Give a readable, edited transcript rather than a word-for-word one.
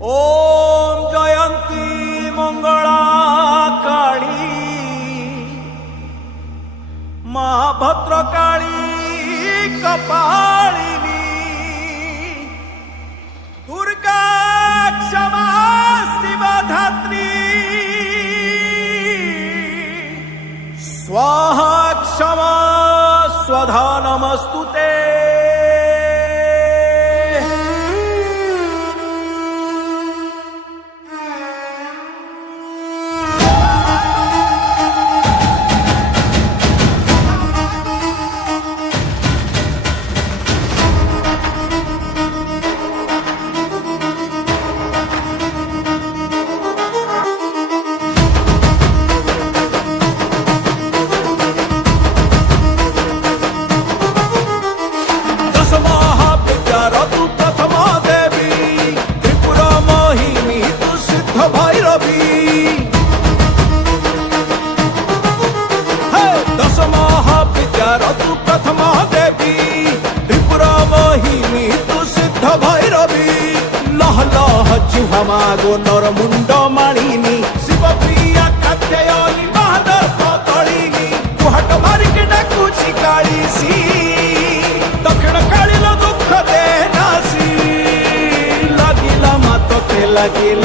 ओम जयंती मंगला काली महाभद्रकाली कपालिनी दुर्गा क्षमा शिवधात्री स्वाहा क्षमा स्वधा नमस्तुते। मागो नर मुंड मालिनी शिव प्रिया कात्यायनी महादर्प तलिनी कुहाट मारिके डाकुची काळीसी दक्षिण काळीलो दुःख दे नासी लागिला मातके लागिला